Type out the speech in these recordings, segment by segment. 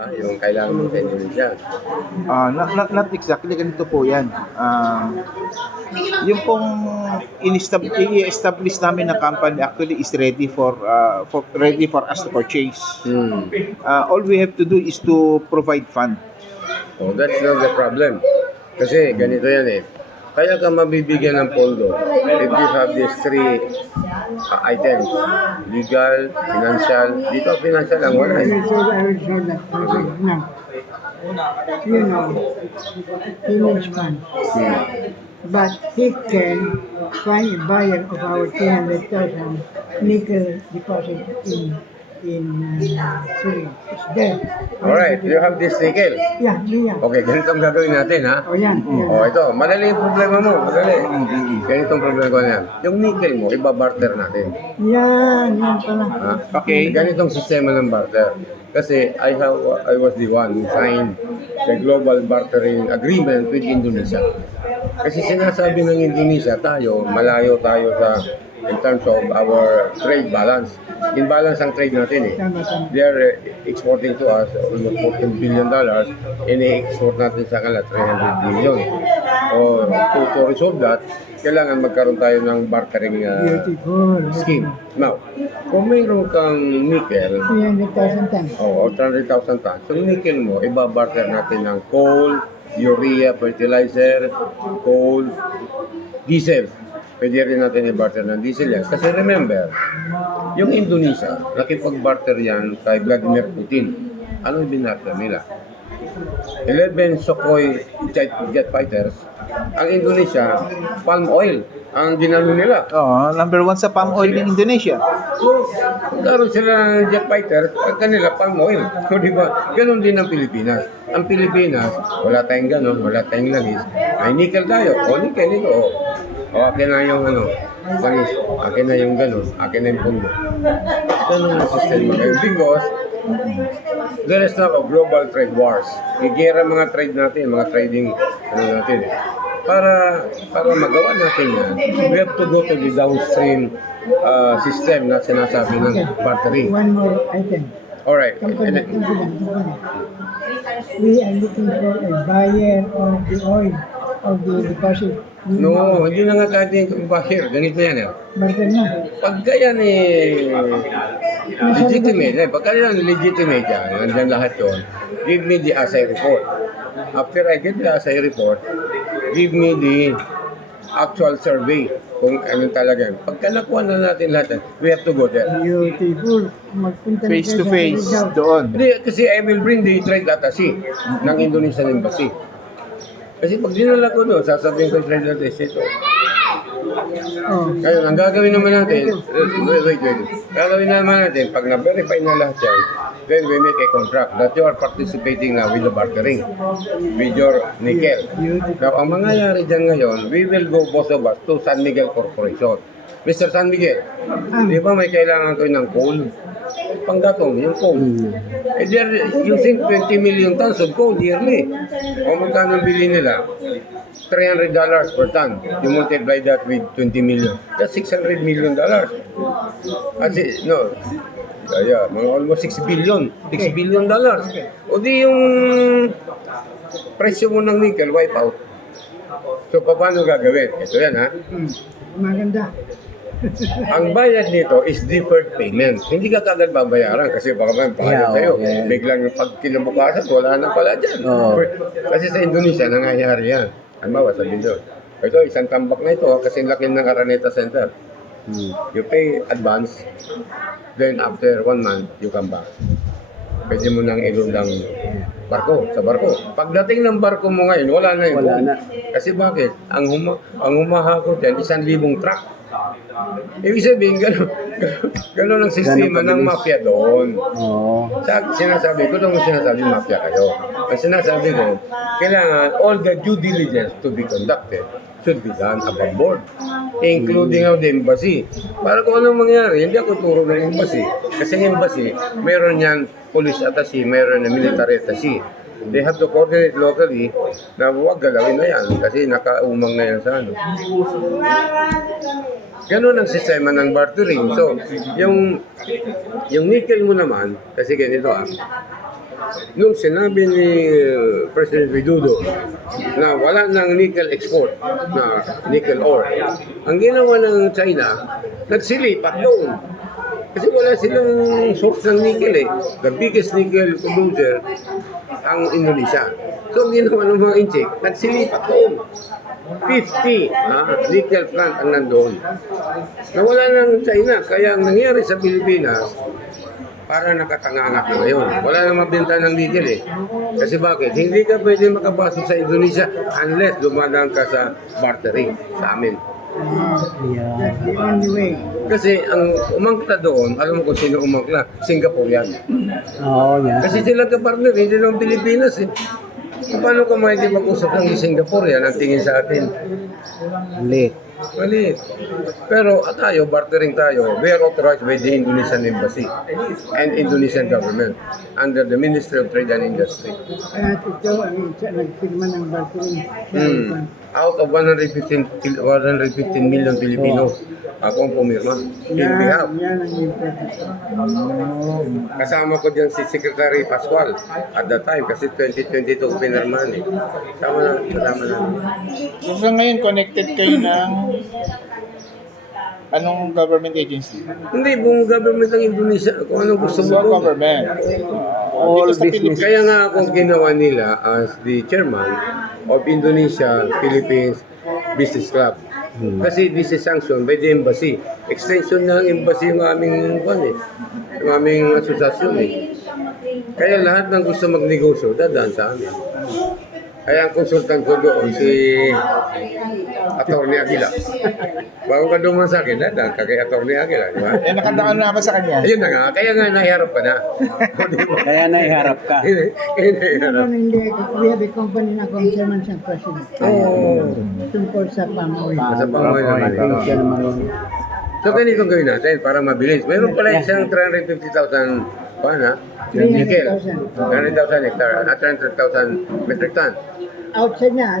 ba? Yung kailangan mo sa Indonesia. Not exactly, ganito po yan. Yung pong i-establish namin na company actually is ready for us to purchase. All we have to do is to provide fund. So that's not the problem. Kasi ganito yan eh. Kaya ka mabibigyan ng pondo if you have these three items. Legal, financial. Dito financial ang wala eh. I will show that. Now, you know, he needs funds. But he can find a buyer of our 300,000 nickel deposit in Syria. It's there. Alright, you have this nickel. Yeah. Okay, ganito ang gagawin natin ha. Oh, yan. Oh, ito, madali yung problema mo. Madali. Ganito ang problema ko na yan. Yung nickel mo, ibabarter natin. Yan pala. Ha? Okay. Ganitong sistema ng barter. Kasi I was the one who signed the global bartering agreement with Indonesia. Kasi sinasabi ng Indonesia, malayo tayo in terms of our trade balance. Imbalance ang trade natin eh. Tama. They are exporting to us almost $14 billion and i-export natin sa kanila 300 billion. To resolve that, kailangan magkaroon tayo ng bartering Beautiful. scheme. Now, kung mayroon kang nickel, 300,000 tons. o 300,000 tons, yung nickel mo, ibabarter natin ng coal, urea, fertilizer, coal, diesel. Pwede rin natin i-barter ng diesel yan. Kasi remember, yung Indonesia, nakipag-barter yan kay Vladimir Putin. Ano yung binarter nila? 11 Sukhoi jet fighters. Ang Indonesia, palm oil ang ginano nila. Number one sa palm oil in Indonesia. So, magkaroon sila ng jet fighters, ang kanila palm oil. So, di ba? Ganon din ang Pilipinas. Ang Pilipinas, wala tayong ganon, wala tayong langis. May nickel tayo. Nickel ito. Akin na yung langis. Akin na yung ganon. Akin na yung pundo. Ganon ang sistema ngayon. Because, there is now a global trade wars. Igera mga trade natin, mga trading natin eh. Para magawa natin yan, we have to go to the downstream system na sinasabi ng bartering. One more item. Alright. Company. We are looking for a buyer of the oil of the deposit. No, hindi na nga kahit yung buyer. Ganito yan eh. Barter na. Pagka yan legitimate, pagka yan legitimate yan, nandyan lahat yun, give me the assay report. After I get the assay report, give me the actual survey kung anong talaga. Pagka nakuha na natin lahat, we have to go there. Beautiful. Magpunta na Face to kayo sa face Rizal. doon. Hindi, kasi I will bring the trade data sheet ng Indonesian Embassy. Kasi pag dinala ko doon, sasabihin ko yung trade data sheet ito. Oh. Ngayon, ang gagawin naman natin, wait. Gagawin naman natin, pag na-verify na lahat yan, then we make a contract that you are participating now with the bartering, with your nickel. Now, ang mangyayari dyan ngayon, we will go both of us to San Miguel Corporation. Mr. San Miguel, di ba may kailangan ko ng coal? Panggatong, yung coal. They're using 20 million tons of coal yearly. O magkano bili nila? $300 per ton. You multiply that with 20 million. That's $600 million. Kasi, no. Kaya, mga almost $6 billion. $6 billion. O di yung presyo mo ng nickel, wipe out. So, paano gagawin? Ito yan, ha? Maganda. Ang bayad nito is deferred payment. Hindi ka kagad babayaran kasi baka may bayad sa'yo. Biglang pag kinabukasan, wala na pala dyan. Kasi sa Indonesia, nangyayari yan. Ano ba, sabihin doon. Ito, isang tambak na ito kasi laki ng Araneta Center. You pay advance, then after 1 month, you come back. Pwede mo nang ilundang sa barko. Pagdating ng barko mo ngayon, wala na yun. Kasi bakit? Ang humahakot yan, 1,000 truck. Ibig sabihin, gano'n ang sistema ng mafia doon. Sinasabi ko, mafia kayo. Ang sinasabi ko, kailangan all the due diligence to be conducted should be done above board, including of the embassy. Para kung anong mangyari, hindi ako turo ng embassy. Kasi ng embassy, mayroon yan police attaché, mayroon na military attaché. They have to coordinate locally na huwag galawin na yan kasi nakaumang na yan sa ano. Ganun ang sistema ng bartering. So, yung nickel mo naman, kasi ganito nung sinabi ni President Widodo na wala nang nickel export, na nickel ore, ang ginawa ng China, nagsilipat doon. Kasi wala silang source ng nickel eh. The biggest nickel producer ang Indonesia. So, ang ginawa ng mga inchik, nagsilipat doon. 50 nickel plant ang nandoon. Nawala ng China, kaya ang nangyari sa Pilipinas, para nakatanga na ngayon. Wala nang mabenta ng nickel eh. Kasi bakit? Hindi ka pwede makapasok sa Indonesia unless dumadaan ka sa bartering sa amin. That's the only way. Kasi ang umangkla doon, alam mo kung sino umangkla? Singaporean. Oo, yan. Kasi sila ka-partner, hindi naman Pilipinas eh. Paano ka makikipag-usap ng Singaporean ang tingin sa atin? Late. Maliit. Pero tayo, bartering tayo, we are authorized by the Indonesian Embassy and Indonesian government under the Ministry of Trade and Industry. Kaya ito, nagpirma ng bartering. Out of 115 million Filipinos, ako ang pumirma. In behalf. Yan ang important. Kasama ko dyan si Secretary Pascual at that time kasi 2022 pinirmahan eh. Kasama na. So sa ngayon, connected kayo ng anong government agency? Hindi, buong government ng Indonesia. Kung ano gusto mo So doon. government. All Dito sa business. Pilipinas. Kaya nga akong ginawa nila as the chairman of Indonesia Philippines Business Club. Kasi this is sanctioned by the embassy. Extension ng embassy yung aming yung aming asosasyon eh. Kaya lahat ng gusto magnegosyo, dadaan sa amin. Kaya ang konsultant ko doon, si Atty. Aguila. Bago ka duman sa akin, dadaan ka kay Atty. Aguila, di ba? Eh, nakandaan na ba sa kanya? Ayun na nga, kaya nga nahiharap ka na. Kaya naiharap ka. Kaya nahiharap. Pero hindi, we have a company na kung chairman siyang president. Tungkol sa pamoy. Sa pamoy naman. Siya naman yun. So ganito gawin natin para mabilis. Mayroon pala isang 350,000 nickel. 300,000 hectare at 300,000 metric ton. Outside niya,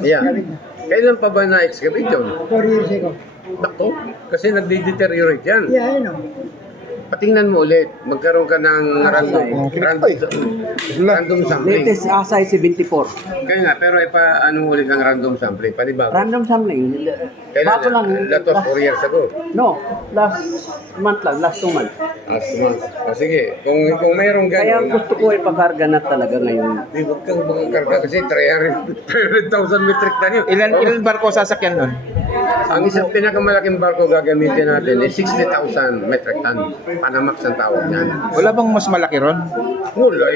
Yeah. na-excavate na. Kailan pa ba na-excavate yun? 4 years ago. Nako, kasi nagde-deteriorate yan. Yeah, I know. Patingnan mo ulit, magkaroon ka ng random sampling. Latest asay 74. Kaya nga, pero ano ulit ang random sampling? Panibago. Random sampling. Bago lang. Kailan? That was 4 years ago. No, last month lang, last 2 months. As months. O sige, kung mayroong Kaya gano'n, gusto ko ipakarga na talaga ngayon. di huwag kang magkakarga kasi 300,000 metric ton yun. Ilan barko sasakyan nun? Ang isang pinakamalaking barko gagamitin natin is 60,000 metric ton. Panamax ang tawag yan. Wala bang mas malaki ron? Wala,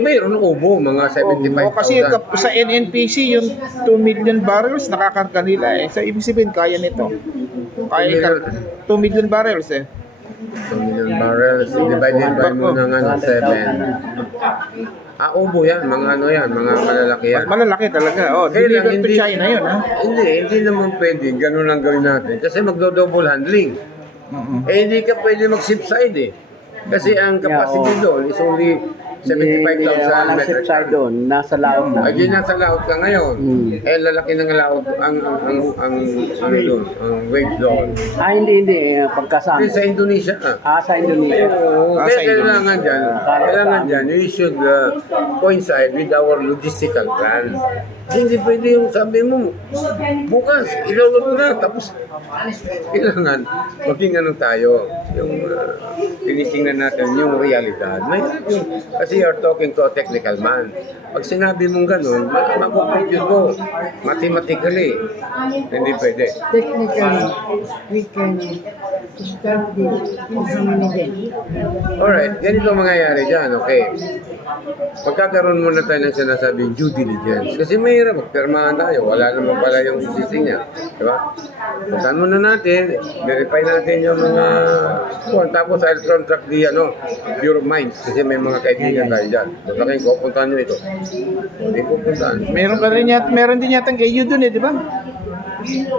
mayroon ubo, mga 75,000. O kasi sa NNPC yung 2 million barrels nakakarga nila eh. So ibig sabihin kaya nito. Kaya 2 million barrels eh. 2 million barrels, divided by mo ng 7. Ubo yan, mga mga malalaki yan. Mas malalaki talaga. Oh, Kaya lang, delivered to China yun ha. Hindi naman pwede, ganun lang gawin natin. Kasi magdo-double handling. Hindi ka pwede mag-ship side eh. Kasi ang capacity doon is only 75,000 Walang metric ship side ton. doon. Nasa laot na. Ay, nasa laot ka ngayon. Lalaki ng laot ang doon, ang wave doon. Hindi. Pagkasama. Kasi sa Indonesia Sa Indonesia. Oo, sa kaya Indonesia. kailangan dyan, we should coincide with our logistical plan. Hindi pwede yung sabi mo, bukas, ilawag mo na, tapos kailangan maging tayo, yung tinitingnan natin yung realidad. Kasi you're talking to a technical man. Pag sinabi mong ganun, makukompute mo, mathematically, hindi pwede. Technically, we can start this in how many days? Alright, ganito ang mangyayari dyan, okay? Pagkakaroon muna tayo ng sinasabing due diligence. Kasi mahirap, magpirmahan tayo. Wala naman pala yung sisi niya. Diba? Puntahan muna natin, verify natin yung mga... Tapos I'll contract the Bureau of Mines. Kasi may mga kaibigan tayo dyan. Punta kayo ko, puntahan nyo ito. Hindi ko puntahan. Meron din yatang AU dun eh, di ba?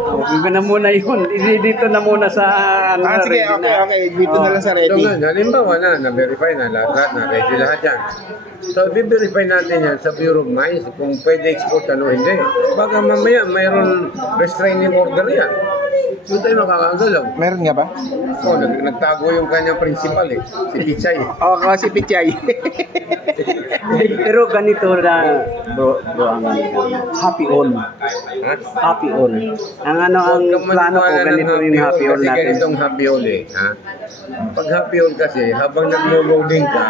Iba na muna yun. Dito na muna sa Sige, okay. Dito na lang sa So ready. nga, halimbawa na-verify na lahat na, ready lahat yan. So, i-verify natin yan sa Bureau of Mines kung pwede export o hindi. Baka mamaya mayroon restraining order yan. Doon tayo makakagalaw. Meron nga ba? Nagtago yung kanyang principal si Pichay. Oo, si Pichay. Pero ganito na, bro ang happy all. Ha? Happy all. Ang ano, ang Huwag kang plano ko, maniwala ng ganito yung happy all kasi natin. ganitong happy all eh. Ha? Pag happy all kasi, habang naglo-loading ka,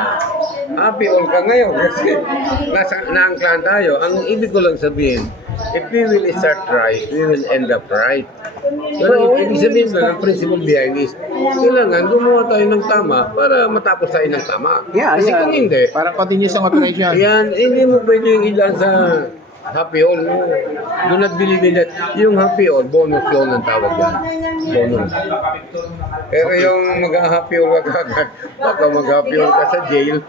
happy all ka ngayon kasi naangklan tayo. Ang ibig ko lang sabihin, if we will start right, we will end up right. Pero ibig sabihin ba, ang principle behind is, kailangan gumawa tayo ng tama para matapos tayo ng tama. Yeah, Kasi yeah. kung hindi, Parang continuous ang operation. yan, hindi mo pwedeng ilan sa happy all mo. Do not believe in that. Yung happy all, bonus yun ang tawag yan. Bonus. Pero yung mag-happy all ka agad, baka mag-happy all ka sa jail.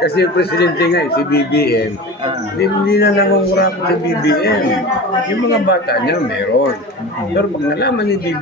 Kasi yung presidente nga, si BBM, hindi na nangungurap si BBM. Yung mga bata niya, meron. Pero pag nalaman ni BBM,